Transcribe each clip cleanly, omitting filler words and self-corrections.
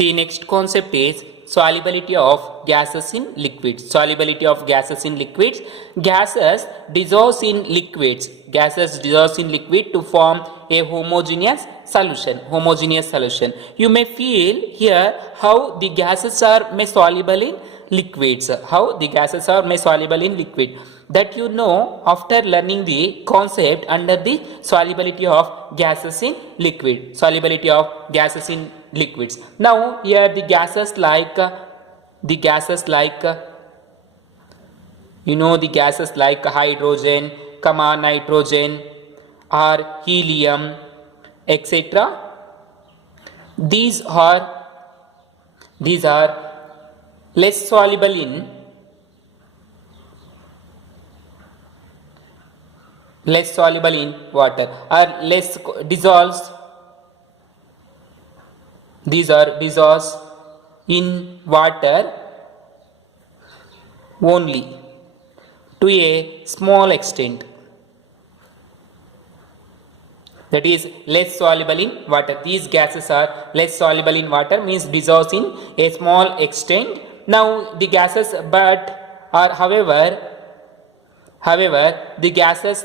The next concept is solubility of gases in liquids. Solubility of gases in liquids. Gases dissolve in liquids. Gases dissolve in liquid to form a homogeneous solution. Homogeneous solution. You may feel here how the gases are made soluble in liquids. How the gases are made soluble in liquid. That you know after learning the concept under the solubility of gases in liquid. Solubility of gases in liquids. Now here the gases like the gases like hydrogen, nitrogen or helium, etc. These are less soluble in water or less dissolves. These are dissolves in water only to a small extent. That is less soluble in water. These gases are less soluble in water, means dissolves in a small extent. Now the gases however the gases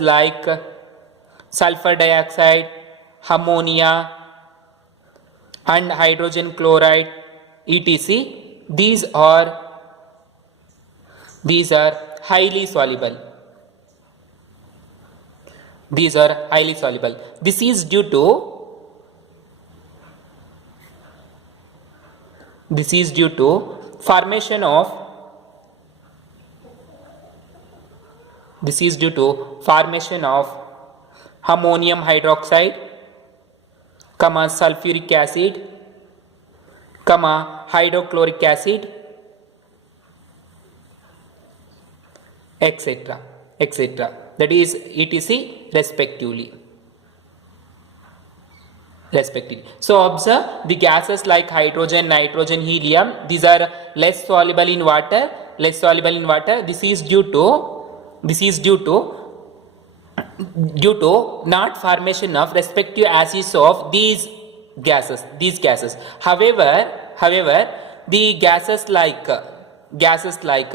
like sulfur dioxide, ammonia and hydrogen chloride, etc. These are highly soluble. These are highly soluble. This is due to formation of ammonium hydroxide, sulfuric acid, hydrochloric acid, etc. That is etc. respectively. So observe the gases like hydrogen, nitrogen, helium. These are less soluble in water. This is due to not formation of respective acids of these gases. However, the gases like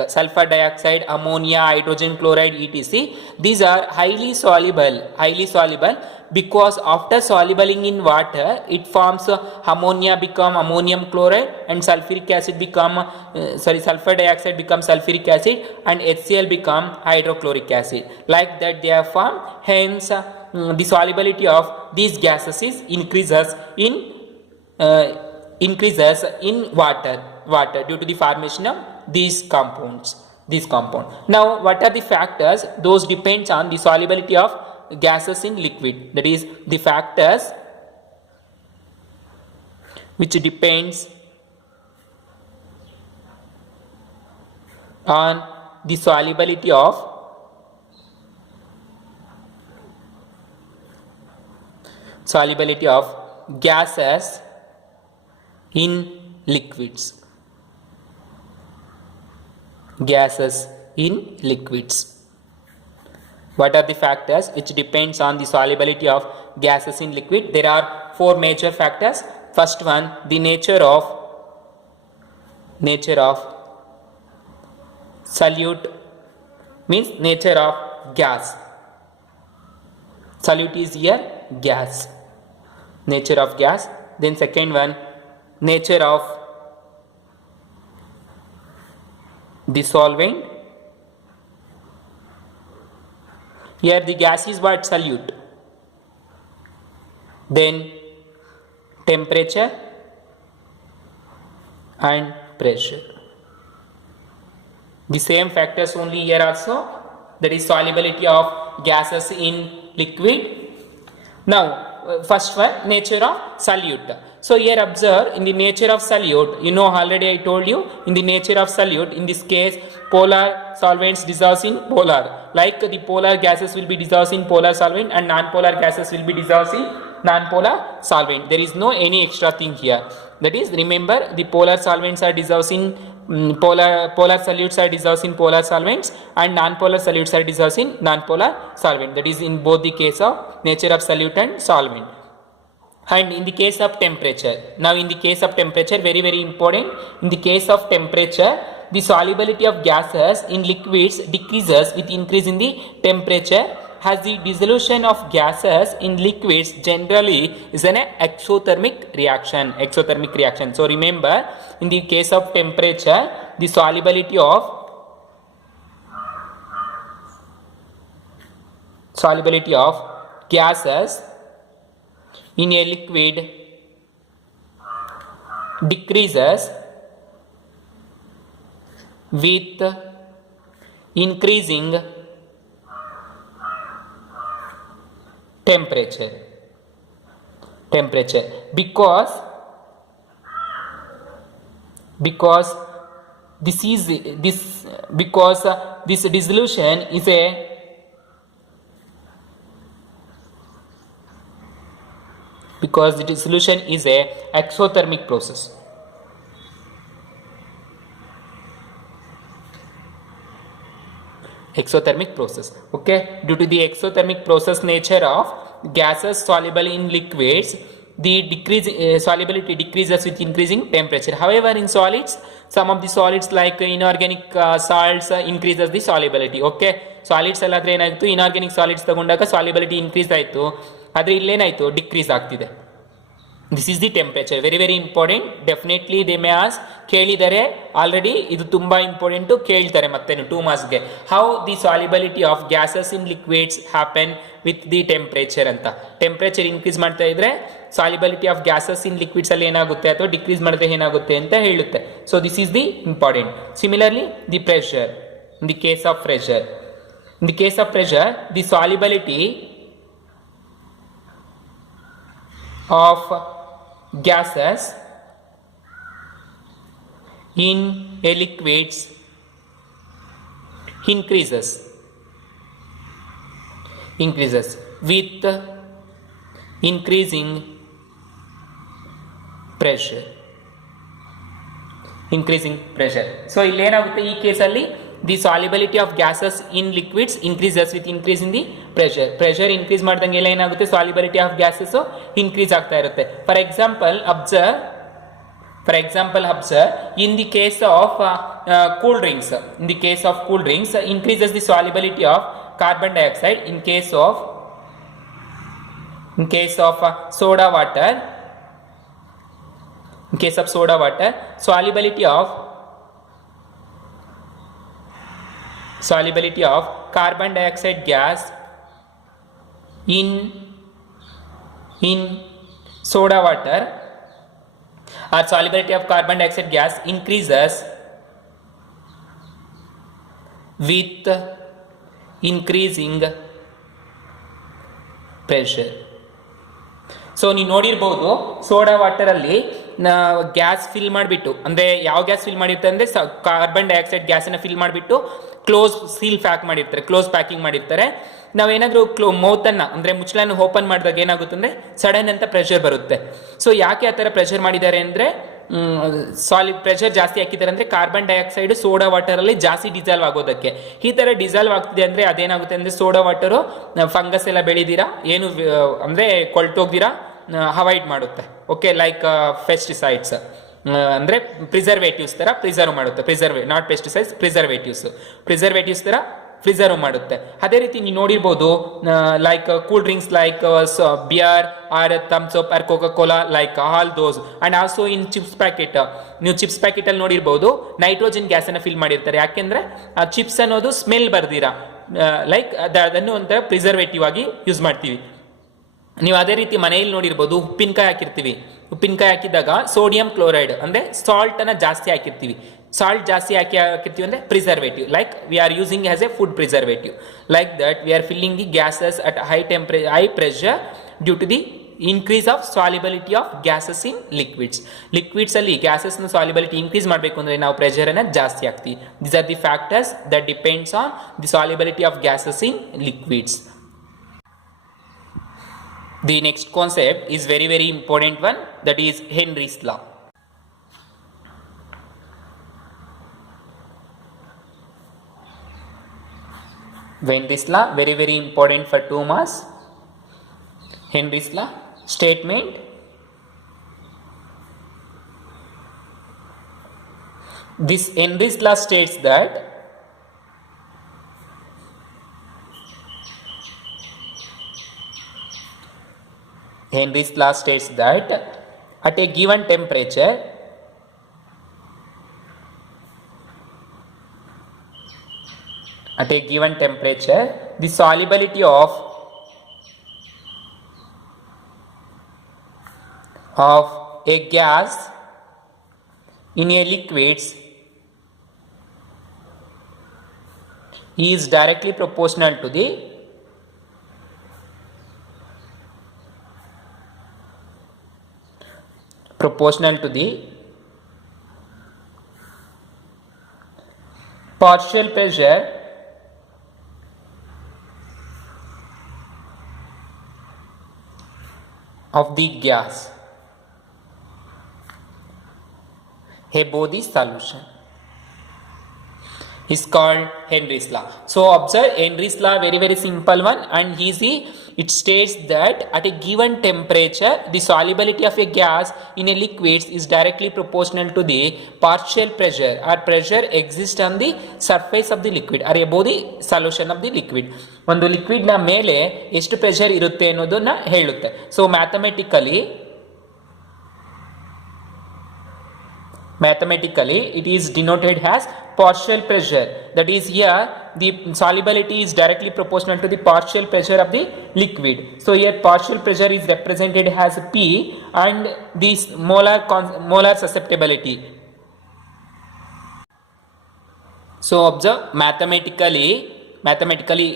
sulfur dioxide, ammonia, hydrogen chloride, etc. These are highly soluble because after solubling in water, it forms ammonia become ammonium chloride and sulfuric acid sulfur dioxide becomes sulfuric acid and HCl become hydrochloric acid. Like that they are formed. Hence, the solubility of these gases increases in water due to the formation of these compounds. Now, what are the factors? Those depends on the solubility of gases in liquid. That is the factors which depends on the solubility of gases in liquids. What are the factors which depends on the solubility of gases in liquid? There are 4 major factors. First one, the nature of solute, means nature of gas. Solute is here gas. Nature of gas. Then second one, nature of the solvent. Here the gas is what? Solute. Then temperature and pressure. The same factors only here also. That is solubility of gases in liquid. Now first one, nature of solute. So here observe in the nature of solute, already I told you, in the nature of solute, in this case polar solvents dissolve in polar, like the polar gases will be dissolved in polar solvent and non-polar gases will be dissolved in non-polar solvent. There is no any extra thing here. That is, remember, the polar solvents are dissolved in polar solutes are dissolved in polar solvents and non-polar solutes are dissolved in non-polar solvent. That is in both the case of nature of solute and solvent. And in the case of temperature, now in the case of temperature, very very important, in the case of temperature, the solubility of gases in liquids decreases with increase in the temperature, as the dissolution of gases in liquids generally is an exothermic reaction. So remember, in the case of temperature, the solubility of gases in a liquid decreases with increasing temperature because this dissolution is a exothermic process. Okay, due to the exothermic process nature of gases soluble in liquids, the solubility decreases with increasing temperature. However, in solids, some of the solids like inorganic salts increases the solubility. Okay, solids ಅಲ್ಲಾದ್ರೆ ಏನಾಯಿತು, inorganic solids ತಗೊಂಡಾಗ solubility increase ಆಯಿತು, ಆದರೆ ಇಲ್ಲೇನಾಯಿತು, decrease ಆಗ್ತಿದೆ. This is the temperature, very very important. Definitely they may ask, ಕೇಳಿದರೆ already, ಇದು ತುಂಬ ಇಂಪಾರ್ಟೆಂಟು, ಕೇಳ್ತಾರೆ ಮತ್ತೇನು 2 ಮಾರ್ಕ್ಸ್ಗೆ. How the solubility of gases in liquids happen with the temperature ಅಂತ. ಟೆಂಪರೇಚರ್ ಇನ್ಕ್ರೀಸ್ ಮಾಡ್ತಾ ಇದ್ರೆ solubility of gases in liquids ಅಲ್ಲಿ ಏನಾಗುತ್ತೆ ಅಥವಾ ಡಿಕ್ರೀಸ್ ಮಾಡಿದ್ರೆ ಏನಾಗುತ್ತೆ ಅಂತ ಹೇಳುತ್ತೆ. So this is the important. Similarly the pressure, in the case of pressure, the solubility of gases in a liquids increases with increasing pressure. So ಇಲ್ಲಿ ಏನಾಗುತ್ತೆ, ಈ ಕೇಸಲ್ಲಿ the solubility of gases in liquids increases with increase in the pressure increase ಮಾಡ್ದಂಗೆ ಎಲ್ಲ ಏನಾಗುತ್ತೆ, solubility of gases increase ಆಗ್ತಾ ಇರುತ್ತೆ. For example observe in the case of cool drinks, increases the solubility of carbon dioxide. In case of soda water, solubility of carbon dioxide gas in soda water, or solubility of carbon dioxide gas increases with increasing pressure. So ನೀವು ನೋಡಿರ್ಬೋದು, ಸೋಡಾ ವಾಟರಲ್ಲಿ gas fill ಮಾಡಿಬಿಟ್ಟು, ಅಂದರೆ ಯಾವ gas fill ಮಾಡಿರ್ತಾರೆ ಅಂದರೆ carbon dioxide ಗ್ಯಾಸನ್ನು ಫಿಲ್ ಮಾಡಿಬಿಟ್ಟು ಕ್ಲೋಸ್ ಪ್ಯಾಕಿಂಗ್ ಮಾಡಿರ್ತಾರೆ. ನಾವೇನಾದರೂ ಮೌತನ್ನು ಅಂದರೆ ಮುಚ್ಚಳನ್ನು ಓಪನ್ ಮಾಡಿದಾಗ ಏನಾಗುತ್ತೆ ಅಂದರೆ ಸಡನ್ ಅಂತ ಪ್ರೆಷರ್ ಬರುತ್ತೆ. ಸೊ ಯಾಕೆ ಆ ಥರ ಪ್ರೆಷರ್ ಮಾಡಿದ್ದಾರೆ ಅಂದರೆ, ಪ್ರೆಷರ್ ಜಾಸ್ತಿ ಹಾಕಿದ್ದಾರೆ ಅಂದರೆ ಕಾರ್ಬನ್ ಡೈಆಕ್ಸೈಡ್ ಸೋಡಾ ವಾಟರಲ್ಲಿ ಜಾಸ್ತಿ ಡಿಸಾಲ್ವ್ ಆಗೋದಕ್ಕೆ. ಈ ಥರ ಡಿಸಾಲ್ವ್ ಆಗ್ತಿದೆ ಅಂದರೆ ಅದೇನಾಗುತ್ತೆ ಅಂದರೆ ಸೋಡಾ ವಾಟರು ಫಂಗಸ್ ಎಲ್ಲ ಬೆಳೆದಿರಾ, ಏನು ಅಂದರೆ ಕೊಳ್ತೋಗ್ದಿರಾ ಅವಾಯ್ಡ್ ಮಾಡುತ್ತೆ. ಓಕೆ, ಲೈಕ್ ಪೆಸ್ಟಿಸೈಡ್ಸ್ ಅಂದರೆ ಪ್ರಿಸರ್ವೇಟಿವ್ಸ್ ಥರ ಪ್ರಿಸರ್ವ್ ಮಾಡುತ್ತೆ. ನಾಟ್ ಪೆಸ್ಟಿಸೈಡ್ಸ್, ಪ್ರಿಸರ್ವೇಟಿವ್ಸ್ ಥರ ಪ್ರಿಸರ್ವ್ ಮಾಡುತ್ತೆ. ಅದೇ ರೀತಿ ನೀವು ನೋಡಿರ್ಬೋದು, like cool drinks like beer or Thums Up or Coca Cola, like all those. And also in chips packet, ನೀವು ಚಿಪ್ಸ್ ಪ್ಯಾಕೆಟಲ್ಲಿ ನೋಡಿರ್ಬೋದು ನೈಟ್ರೋಜನ್ ಗ್ಯಾಸನ್ನು ಫಿಲ್ ಮಾಡಿರ್ತಾರೆ. ಯಾಕೆಂದರೆ ಆ ಚಿಪ್ಸ್ ಅನ್ನೋದು ಸ್ಮೆಲ್ ಬರ್ದಿರಾ, ಲೈಕ್ ಅದನ್ನು ಒಂಥರ ಪ್ರಿಸರ್ವೇಟಿವ್ ಆಗಿ ಯೂಸ್ ಮಾಡ್ತೀವಿ. ನೀವು ಅದೇ ರೀತಿ ಮನೆಯಲ್ಲಿ ನೋಡಿರ್ಬೋದು, ಉಪ್ಪಿನಕಾಯಿ ಹಾಕಿದಾಗ ಸೋಡಿಯಂ ಕ್ಲೋರೈಡ್ ಅಂದರೆ ಸಾಲ್ಟನ್ನು ಜಾಸ್ತಿ ಹಾಕಿರ್ತೀವಿ. ಸಾಲ್ಟ್ ಜಾಸ್ತಿ ಹಾಕಿರ್ತೀವಿ ಅಂದರೆ preservative, like we are using as a food preservative. Like that we are filling the gases at high pressure due to the increase of solubility of gases in liquids ಅಲ್ಲಿ ಗ್ಯಾಸಸ್ನ solubility increase ಮಾಡಬೇಕು ಅಂದರೆ ನಾವು ಪ್ರೆಷರನ್ನು ಜಾಸ್ತಿ ಹಾಕ್ತೀವಿ. These are the factors that depends on the solubility of gases in liquids. The next concept is very very important one, that is Henry's law. Henry's law very very important for 2 marks. Henry's law statement: This Henry's law states that Henry's law states that at a given temperature the solubility of a gas in a liquids is directly proportional to the partial pressure of the gas above the solution is called Henry's law. So observe Henry's law, very simple one, and it states that at a given temperature the solubility of a gas in a liquid is directly proportional to the partial pressure or pressure exists on the surface of the liquid or above the solution of the liquid. ಒಂದು ಲಿಕ್ವಿಡ್ ನ ಮೇಲೆ ಎಷ್ಟು ಪ್ರೆಷರ್ ಇರುತ್ತೆ ಅನ್ನೋದನ್ನ ಹೇಳುತ್ತೆ. So mathematically it is denoted as partial pressure, that is here the solubility is directly proportional to the partial pressure of the liquid. So here partial pressure is represented as P and this molar susceptibility. So observe mathematically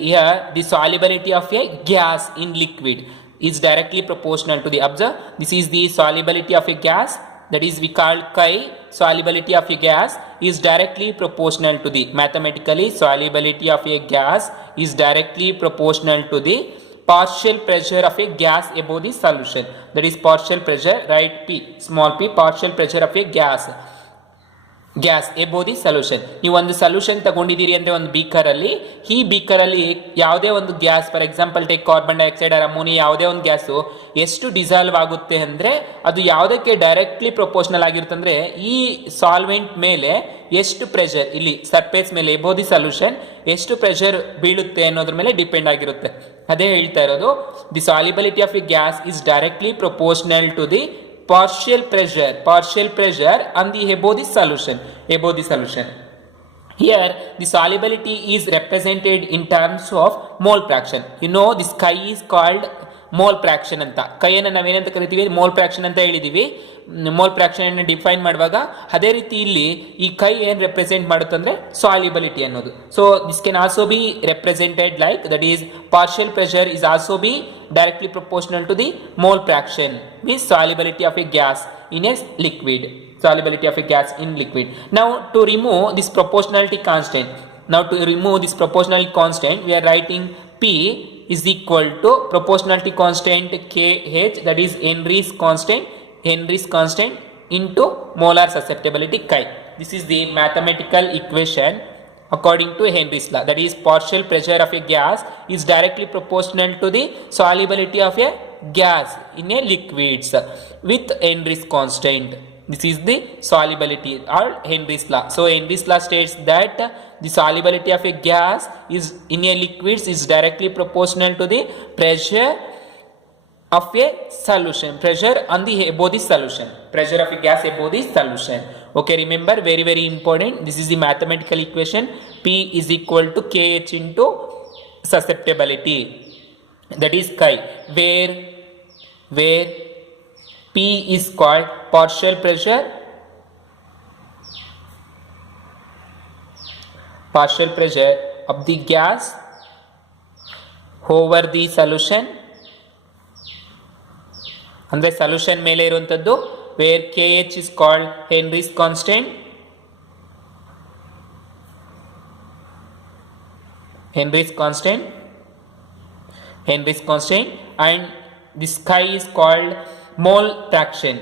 here the solubility of a gas in liquid is directly proportional to the, observe, this is the solubility of a gas, that is we call chi. Solubility of a gas is directly proportional to the, mathematically solubility of a gas is directly proportional to the partial pressure of a gas above the solution, that is partial pressure, write P, small p, partial pressure of a gas above the solution. ನೀವು ಒಂದು ಸೊಲ್ಯೂಷನ್ ತಗೊಂಡಿದ್ದೀರಿ ಅಂದರೆ ಒಂದು ಬೀಕರಲ್ಲಿ, ಈ ಬೀಕರಲ್ಲಿ ಯಾವುದೇ ಒಂದು gas, for example take carbon dioxide or ammonia, ಯಾವುದೇ ಒಂದು ಗ್ಯಾಸು ಎಷ್ಟು ಡಿಸಾಲ್ವ್ ಆಗುತ್ತೆ ಅಂದರೆ ಅದು ಯಾವುದಕ್ಕೆ ಡೈರೆಕ್ಟ್ಲಿ ಪ್ರೊಪೋರ್ಷನಲ್ ಆಗಿರುತ್ತೆ ಅಂದರೆ ಈ ಸಾಲ್ವೆಂಟ್ ಮೇಲೆ ಎಷ್ಟು ಪ್ರೆಷರ್, ಇಲ್ಲಿ ಸರ್ಫೇಸ್ ಮೇಲೆ ಎಬೋವ್ ದಿ ಸೊಲ್ಯೂಷನ್ ಎಷ್ಟು ಪ್ರೆಷರ್ ಬೀಳುತ್ತೆ ಅನ್ನೋದ್ರ ಮೇಲೆ ಡಿಪೆಂಡ್ ಆಗಿರುತ್ತೆ. ಅದೇ ಹೇಳ್ತಾ ಇರೋದು, the solubility of a gas is directly proportional to the partial pressure on the above the solution. Here the solubility is represented in terms of mole fraction. You know this chi is called mole fraction ಅಂತ. ಕೈಯನ್ನು ನಾವೇನಂತ ಕರಿತೀವಿ, mole fraction ಅಂತ ಹೇಳಿದೀವಿ. Mole fraction ಅನ್ನು ಡಿಫೈನ್ ಮಾಡುವಾಗ ಅದೇ ರೀತಿ ಇಲ್ಲಿ ಈ ಕೈ ಏನು ರೆಪ್ರೆಸೆಂಟ್ ಮಾಡುತ್ತೆ ಅಂದ್ರೆ ಸಾಲ್ಯುಬಿಲಿಟಿ ಅನ್ನೋದು. So this can also be represented like, that is partial pressure is also be directly proportional to the mole fraction, means solubility of a gas in a liquid. Now to remove this proportionality constant, we are writing P is equal to proportionality constant Kh, that is Henry's constant into molar susceptibility chi. This is the mathematical equation according to Henry's law, that is partial pressure of a gas is directly proportional to the solubility of a gas in a liquids with Henry's constant. This is the solubility or Henry's law. So Henry's law states that the solubility of a gas is in a liquids is directly proportional to the pressure of a solution, pressure on the above the solution, pressure of a gas above the solution. Okay, remember, very important, this is the mathematical equation. P is equal to Kh into susceptibility, that is chi, where P is called partial pressure of the gas over the solution, ಅಂದರೆ ಸೊಲ್ಯೂಷನ್ ಮೇಲೆ ಇರುವಂತದ್ದು, where Kh is called Henry's constant, and this chi is called mole fraction.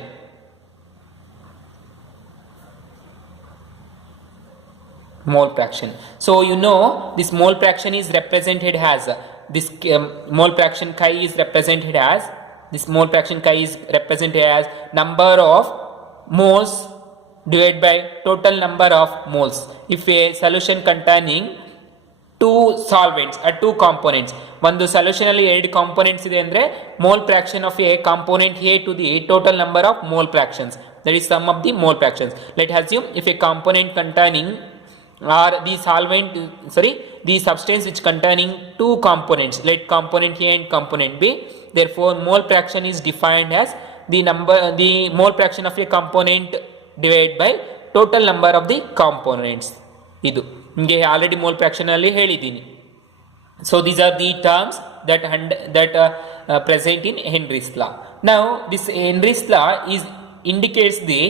So you know this mole fraction is represented as this mole fraction chi is represented as number of moles divided by total number of moles. If a solution containing two solvents or two components, ಒಂದು solution ಅಲ್ಲಿ ಎರಡು components ಇದೆ ಅಂದ್ರೆ mole fraction of a component A to the total number of mole fractions, that is sum of the mole fractions. Let's assume if a component containing or the solvent, the substance which containing two components, let component A and component B, therefore mole fraction is defined as the mole fraction of a component divided by total number of the components. ಇದು ನಿಮಗೆ already mole fraction ಅಲ್ಲಿ ಹೇಳಿದ್ದೀನಿ. So these are the terms that present in Henry's law. Now this Henry's law indicates the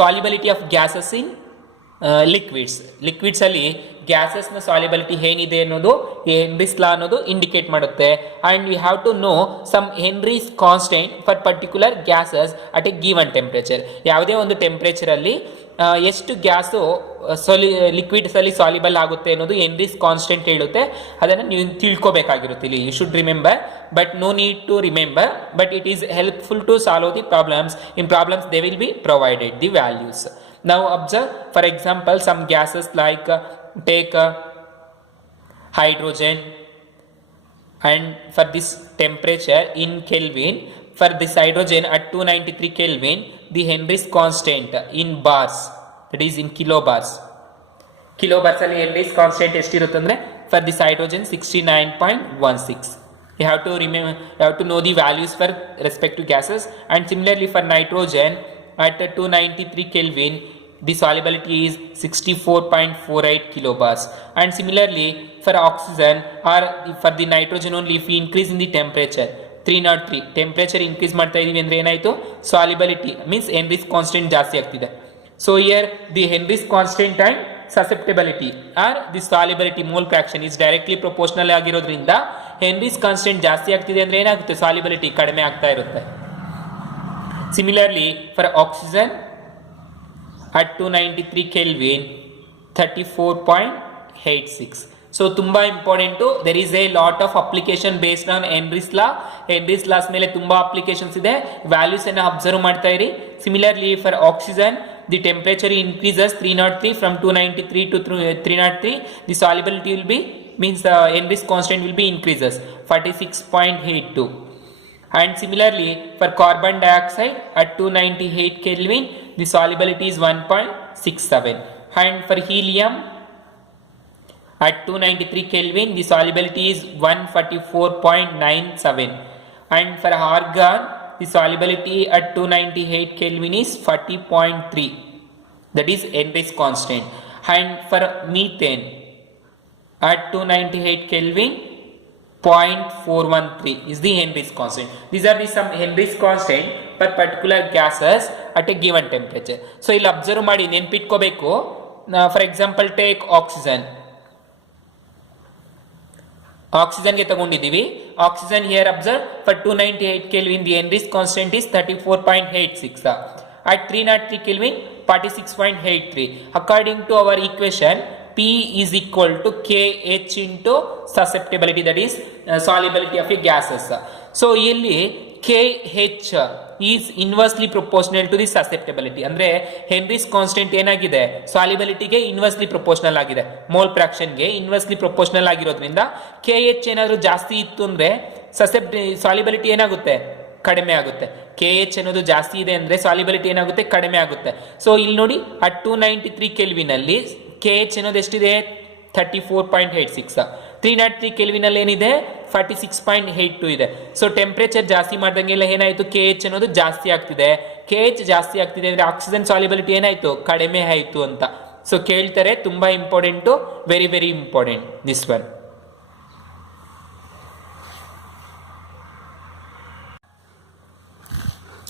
solubility of gases in liquids ಅಲ್ಲಿ gases ನ solubility ಏನಿದೆ ಅನ್ನೋದು Henry's law ಅನ್ನೋದು indicate ಮಾಡುತ್ತೆ. And we have to know some Henry's constant for particular gases at a given temperature. ಯಾವುದೇ ಒಂದು ಟೆಂಪರೇಚರ್ ಅಲ್ಲಿ ಎಷ್ಟು ಗ್ಯಾಸು ಲಿಕ್ವಿಡ್ಸ್ ಅಲ್ಲಿ ಸಾಲ್ಯುಬಲ್ ಆಗುತ್ತೆ ಅನ್ನೋದು ಹೆನ್ರೀಸ್ ಕಾನ್ಸ್ಟೆಂಟ್ ಹೇಳುತ್ತೆ. ಅದನ್ನು ನೀವು ತಿಳ್ಕೋಬೇಕಾಗಿರುತ್ತೆ. ಇಲ್ಲಿ you should remember, but no need to remember, but it is helpful to solve the problems. In problems they will be provided the values. Now observe, for example, some gases like take hydrogen, and for this temperature in Kelvin, for this hydrogen at 293 Kelvin, the Henry's constant in bars, that is in kilobars ಅಲ್ಲಿ Henry's constant ಎಷ್ಟಿರುತ್ತಂದ್ರೆ for this hydrogen 69.16. You have to remember, you have to know the values for respective gases. And similarly for nitrogen at 293 Kelvin, the solubility is 64.48 kilobars. And similarly for oxygen, or for the nitrogen only, if we increase in the temperature 303, temperature increase ಮಾಡ್ತಾ ಇದೀವಿ ಅಂದ್ರೆ ಏನಾಯ್ತು, solubility means Henry's constant ಜಾಸ್ತಿ ಆಗ್ತಿದೆ. So here the Henry's constant and susceptibility or the solubility mole fraction is directly proportional ಆಗಿರೋದ್ರಿಂದ Henry's constant ಜಾಸ್ತಿ ಆಗ್ತಿದೆ ಅಂದ್ರೆ ಏನಾಗುತ್ತೆ, solubility ಕಡಿಮೆ ಆಗ್ತಾ ಇರುತ್ತೆ. Similarly for oxygen at 293 Kelvin 34.86. So ತುಂಬಾ important. there is a lot of application based on Henry's law. Henry's laws ಮೇಲೆ ತುಂಬಾ ಅಪ್ಲಿಕೇಶನ್ಸ್ ಇದೆ. ವ್ಯಾಲ್ಯೂಸ್ ಅನ್ನು ಅಬ್ಸರ್ವ್ ಮಾಡ್ತಾ ಇರಿ. Similarly for oxygen, the temperature increases 303 from 293 to 303, the solubility will be means Henry's constant will be increases 46.82. And similarly for carbon dioxide at 298 Kelvin, the solubility is 1.67. And for helium at 293 Kelvin, the solubility is 144.97. And for argon, the solubility at 298 Kelvin is 40.3. That is Henry's constant. And for methane at 298 Kelvin, 0.413 is the Henry's constant. These are the some Henry's constant for particular gases at a given temperature. So ಇಲ್ಲಿ observe ಮಾಡಿ ನೆನ್ಪಿಟ್ಕೋಬೇಕು. For example take ಆಕ್ಸಿಜನ್ಗೆ ತಗೊಂಡಿದ್ದೀವಿ. Oxygen here observe for 298 Kelvin the Henry's constant is 34.86. At 303 Kelvin 46.83. According to our equation, P is equal to KH into susceptibility, that is solubility of a gases. So ಇಲ್ಲಿ KH is inversely proportional to the susceptibility. ಅಂದ್ರೆ Henry's constant ಏನಾಗಿದೆ, ಸಾಲ್ಯುಬಿಲಿಟಿಗೆ inversely proportional ಆಗಿದೆ, ಮೋಲ್ ಫ್ರಾಕ್ಷನ್ಗೆ inversely proportional ಆಗಿರೋದ್ರಿಂದ KH ಏನಾದರೂ ಜಾಸ್ತಿ ಇತ್ತು ಅಂದ್ರೆ ಸಾಲ್ಯುಬಿಲಿಟಿ ಏನಾಗುತ್ತೆ, ಕಡಿಮೆ ಆಗುತ್ತೆ. KH ಅನ್ನೋದು ಜಾಸ್ತಿ ಇದೆ ಅಂದ್ರೆ ಸಾಲ್ಯುಬಿಲಿಟಿ ಏನಾಗುತ್ತೆ, ಕಡಿಮೆ ಆಗುತ್ತೆ. ಸೊ ಇಲ್ಲಿ ನೋಡಿ at 293 Kelvin ಅಲ್ಲಿ KH ಅನ್ನೋದು ಎಷ್ಟಿದೆ, 34.86. 303 Kelvin ಅಲ್ಲಿ ಏನಿದೆ, 46.82 ಇದೆ. ಸೊ ಟೆಂಪರೇಚರ್ ಜಾಸ್ತಿ ಮಾಡ್ದಂಗೆಲ್ಲ ಏನಾಯ್ತು, KH ಅನ್ನೋದು ಜಾಸ್ತಿ ಆಗ್ತಿದೆ. KH ಜಾಸ್ತಿ ಆಗ್ತಿದೆ ಅಂದ್ರೆ ಆಕ್ಸಿಜನ್ ಸಾಲ್ಯುಬಿಲಿಟಿ ಏನಾಯ್ತು, ಕಡಿಮೆ ಆಯ್ತು ಅಂತ. ಸೊ ಕೇಳ್ತಾರೆ, ತುಂಬಾ important, very very important this one.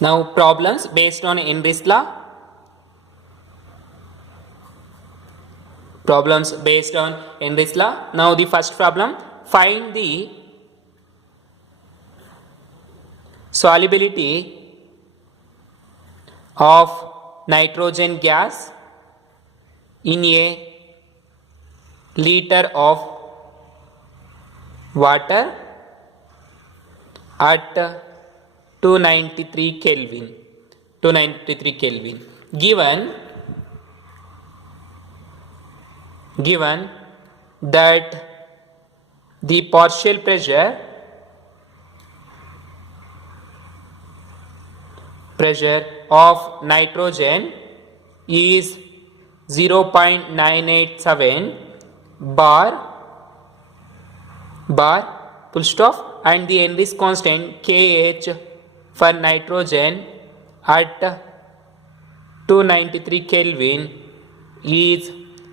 Now problems based on Henry's law. Problems based on Henry's law. Now the first problem, find the solubility of nitrogen gas in a liter of water at 293 Kelvin. Given given that the partial pressure of nitrogen is 0.987 bar full stop, and the Henry's constant Kh for nitrogen at 293 Kelvin is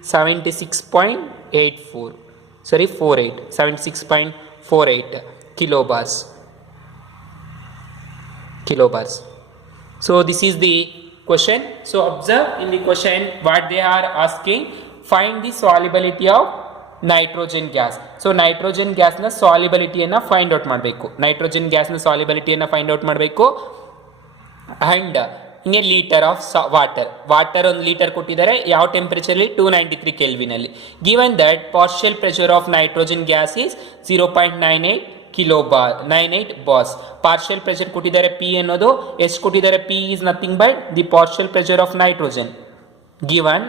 76.48 kilobars. So this is the question. So observe in the question what they are asking: find the solubility of nitrogen gas. So nitrogen gas na solubility ಅನ್ನು find out ಮಾಡಬೇಕು. nitrogen gas ನ solubility ಅನ್ನು find out ಮಾಡಬೇಕು. and in a liter of water 1 ಲೀಟರ್ ಕೊಟ್ಟಿದ್ದಾರೆ. ಯಾವ ಟೆಂಪರೇಚರ್ ಅಲ್ಲಿ? 293 ಕೆಲ್ವಿನ್ ಅಲ್ಲಿ. given that partial pressure of nitrogen gas is 0.98 ಕಿಲೋಬಾರ್ 98 ಬಾಸ್. ಪಾರ್ಷಿಯಲ್ ಪ್ರೆಷರ್ ಕೊಟ್ಟಿದ್ದಾರೆ P ಅನ್ನೋದು. ಎಷ್ಟು ಕೊಟ್ಟಿದ್ದಾರೆ? P is nothing but the partial pressure of nitrogen. given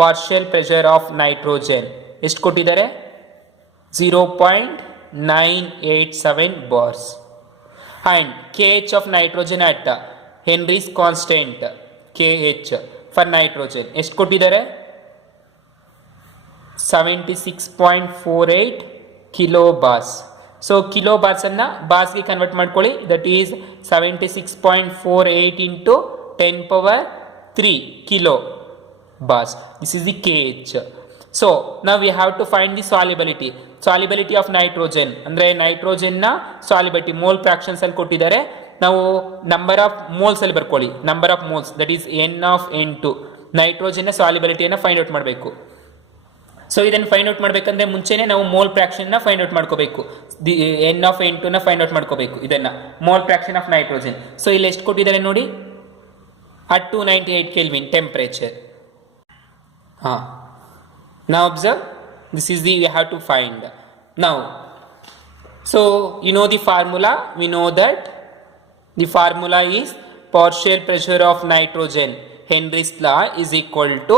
partial pressure of nitrogen ಎಷ್ಟು ಕೊಟ್ಟಿದ್ದಾರೆ? 0.987 bars. and Kh of nitrogen at Henry's constant Kh for nitrogen ಎಷ್ಟು ಕೊಟ್ಟಿದ್ದಾರೆ? 76.48 kilobars. So kilo bars ಅನ್ನ ಬಾರ್ಸ್ಗೆ ಕನ್ವರ್ಟ್ ಮಾಡ್ಕೊಳ್ಳಿ. ದಟ್ ಈಸ್ 76.48 into 10 power 3 kilo bars. This is the Kh. So now we have to find the solubility of nitrogen. ಅಂದ್ರೆ ನೈಟ್ರೋಜನ್ ನ solubility mole fractions ಅಲ್ಲಿ ಕೊಟ್ಟಿದ್ದಾರೆ. ನಾವು ನಂಬರ್ ಆಫ್ ಮೋಲ್ಸ್ ಅಲ್ಲಿ ಬರ್ಕೊಳ್ಳಿ. Number of moles that is n of n2. Nitrogen ನ solubilityಯನ್ನು find out ಮಾಡಬೇಕು. ಸೊ ಇದನ್ನು ಫೈಂಡ್ ಔಟ್ ಮಾಡಬೇಕಂದ್ರೆ ಮುಂಚೆನೆ ನಾವು ಮೋಲ್ ಫ್ರಾಕ್ಷನ್ ನ ಫೈಂಡ್ ಔಟ್ ಮಾಡ್ಕೋಬೇಕು. n of n2 ನ ಫೈಂಡ್ ಔಟ್ ಮಾಡ್ಕೋಬೇಕು. ಇದನ್ನ mole fraction of nitrogen. So ಇಲ್ಲಿ ಎಷ್ಟು ಕೊಟ್ಟಿದ್ದಾರೆ ನೋಡಿ? at 298 Kelvin temperature. Now observe, this is the we have to find now. So you know the formula. We know that the formula is partial pressure of nitrogen, Henry's law, is equal to,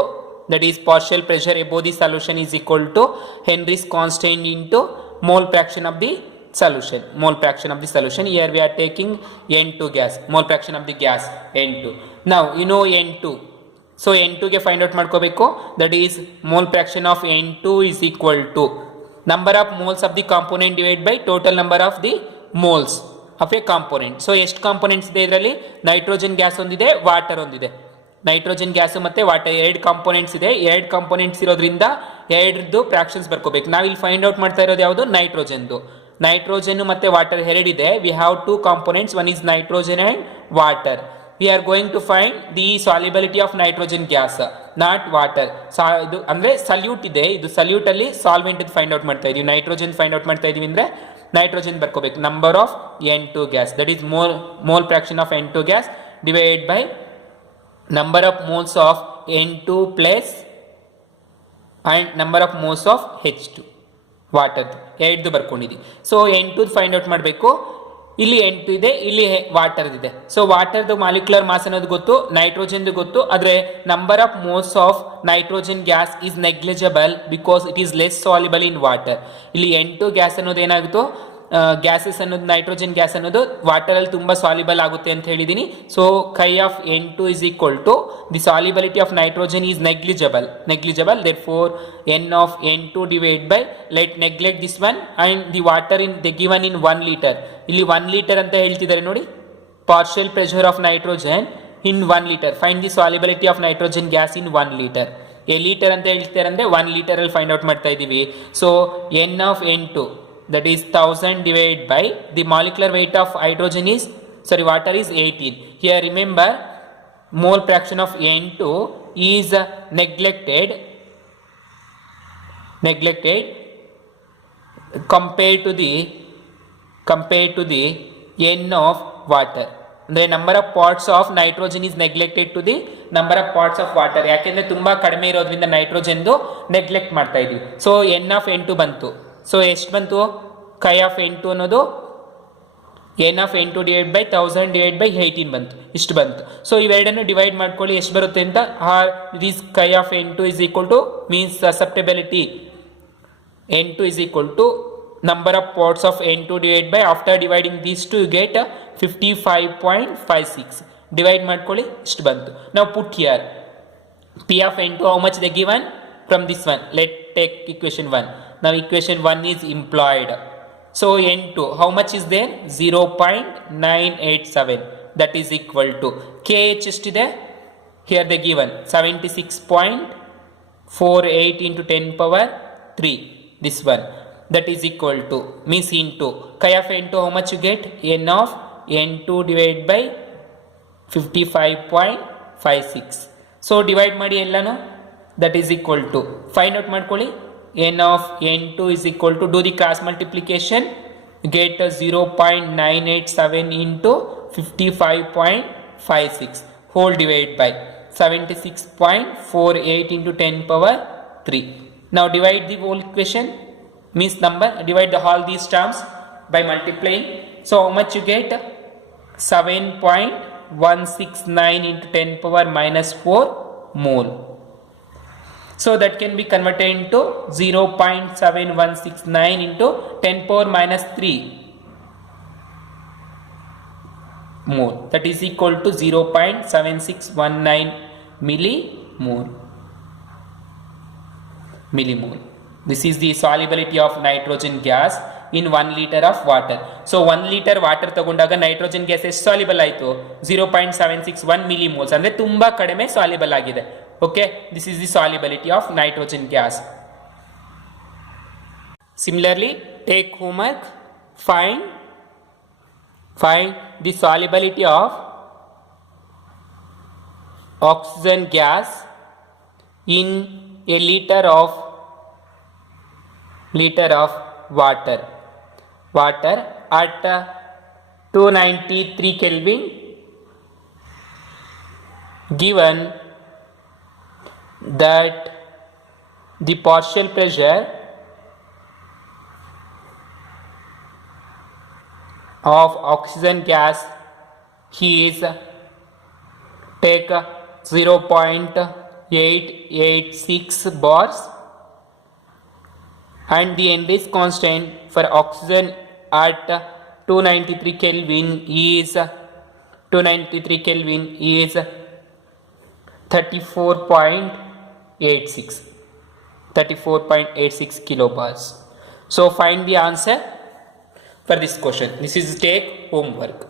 that is partial pressure above the solution is equal to Henry's constant into mole fraction of the solution. Here we are taking N2 gas, mole fraction of the gas N2. Now you know N2. So N2 ಗೆ find out ಮಾಡ್ಕೋಬೇಕು. That is mole fraction of N2 is equal to number of moles of the component divide by total number of the moles of a component. So ಎಷ್ಟು ಕಾಂಪೋನೆಂಟ್ಸ್ ಇದೆ ಇದರಲ್ಲಿ? Nitrogen gas ಒಂದಿದೆ, ವಾಟರ್ ಒಂದಿದೆ. Nitrogen gas ಮತ್ತೆ ವಾಟರ್ 2 ಕಾಂಪೋನೆಂಟ್ಸ್ ಇದೆ. 2 ಕಾಂಪೋನೆಂಟ್ಸ್ ಇರೋದ್ರಿಂದ 2 ಫ್ರಾಕ್ಷನ್ಸ್ ಬರ್ಕೋಬೇಕು. ನಾವಿಲ್ಲಿ ಫೈಂಡ್ ಔಟ್ ಮಾಡ್ತಾ ಇರೋದು ಯಾವುದು? ನೈಟ್ರೋಜನ್ ಮತ್ತೆ ವಾಟರ್ 2 ಇದೆ. We have 2 components, one is nitrogen and water. We are going to find the solubility of nitrogen gas, not water. ಇದು ಅಂದ್ರೆ ಸಲ್ಯೂಟ್ ಇದೆ, ಇದು ಸಲ್ಯೂಟ್ ಅಲ್ಲಿ ಸಾಲ್ವೆಂಟ್ ಫೈಂಡ್ ಔಟ್ ಮಾಡ್ತಾ ಇದೀವಿ. ನೈಟ್ರೋಜನ್ ಫೈಂಡ್ ಔಟ್ ಮಾಡ್ತಾ ಇದೀವಿ ಅಂದ್ರೆ ನೈಟ್ರೋಜನ್ ಬರ್ಕೋಬೇಕು. Number of N2 gas, that is mole fraction of N2 gas divide by number of moles of N2 plus and number of moles of H2 water 2 ಬರ್ಕೊಂಡಿದ್ದೀವಿ. So N2 find out ಮಾಡಬೇಕು. ಇಲ್ಲಿ N2 ಇದೆ, ಇಲ್ಲಿ ವಾಟರ್ ಇದೆ. ಸೊ ವಾಟರ್ದು molecular mass ಅನ್ನೋದು ಗೊತ್ತು, ನೈಟ್ರೋಜನ್ ಗೊತ್ತು. ಆದ್ರೆ number of moles of nitrogen gas is negligible because it is less soluble in water. ಇಲ್ಲಿ N2 ಗ್ಯಾಸ್ ಅನ್ನೋದು ಏನಾಗುತ್ತೋ, ಗ್ಯಾಸಸ್ ಅನ್ನೋದು ನೈಟ್ರೋಜನ್ ಗ್ಯಾಸ್ ಅನ್ನೋದು ವಾಟರ್ ಅಲ್ಲಿ ತುಂಬಾ ಸಾಲ್ಯುಬಲ್ ಆಗುತ್ತೆ ಅಂತ ಹೇಳಿದೀನಿ. ಸೊ ಕೈ of N2 is equal to the solubility of nitrogen is negligible. Therefore n of N2 divided by, let neglect this one, and the water in they given in 1 liter. ಇಲ್ಲಿ 1 liter ಅಂತ ಹೇಳ್ತಿದ್ದಾರೆ ನೋಡಿ. partial pressure of nitrogen in 1 liter. find the solubility of nitrogen gas in 1 liter. a liter ಅಂತ ಹೇಳ್ತಾರೆ ಅಂದ್ರೆ 1 liter ಅಲ್ಲಿ find out ಮಾಡ್ತಾ ಇದೀವಿ. So n of N2, that is 1000 divided by the molecular weight of hydrogen is, water is 18. Here remember, mole fraction of N2 is neglected compared to the N of water. ಅಂದ್ರೆ number of parts of nitrogen is neglected to the number of parts of water. ಯಾಕೆಂದ್ರೆ ತುಂಬಾ ಕಡಿಮೆ ಇರೋದ್ರಿಂದ nitrogen neglect ಮಾಡ್ತಾ ಇದೀವಿ. So N of N2 ಬಂತು. ಸೊ ಎಷ್ಟು ಬಂತು? ಕೈ ಆಫ್ N2 ಅನ್ನೋದು N of N2 divide by 1000 divide by 18 ಬಂತು, ಇಷ್ಟು ಬಂತು. ಸೊ ಇವೆರಡನ್ನು ಡಿವೈಡ್ ಮಾಡ್ಕೊಳ್ಳಿ ಎಷ್ಟು ಬರುತ್ತೆ ಅಂತ. This chi of N2 is equal to means susceptibility. N2 is equal to number of parts of N2 divided by, after dividing these two you get 55.56. divide ಮಾಡ್ಕೊಳ್ಳಿ ಇಷ್ಟು ಬಂತು. Now put here P of N2, how much they given from this one. Let's take equation 1. Now equation 1 is employed. So N2 how much is there? 0.987. that is equal to KH ಎಷ್ಟಿದೆ? Here they given 76.48 into 10 power 3. This one, that is equal to means into chi of N2 how much you get? N of N2 divided by 55.56. So divide ಮಾಡಿ ಎಲ್ಲಾನು, that is equal to find out ಮಾಡ್ಕೊಳ್ಳಿ. N of N2 is equal to, do the cross multiplication, get 0.987 into 55.56 whole divided by 76.48 into 10 power 3. Now divide the whole equation, means number, divide all these terms by multiplying. So how much you get? 7.169 into 10 power minus 4 mole. So that can be converted into 0.7169 into 10 power minus 3 mole. That is equal to 0.7619 millimole. This is the solubility of nitrogen gas in 1 liter of water. So 1 liter water ತಗೊಂಡಾಗ nitrogen gas ಎಷ್ಟು ಸಾಲ್ಯುಬಲ್ ಆಯಿತು? 0.761 ಮಿಲಿಮೋಲ್ಸ್, ಅಂದರೆ ತುಂಬ ಕಡಿಮೆ ಸಾಲ್ಯುಬಲ್ ಆಗಿದೆ. Okay, this is the solubility of nitrogen gas. Similarly take homework, find the solubility of oxygen gas in a liter of water at 293 Kelvin, given that the partial pressure of oxygen gas is take 0.886 bars and the Henry's constant for oxygen at 293 Kelvin is 34.86 kilobars. So find the answer for this question. This is take homework.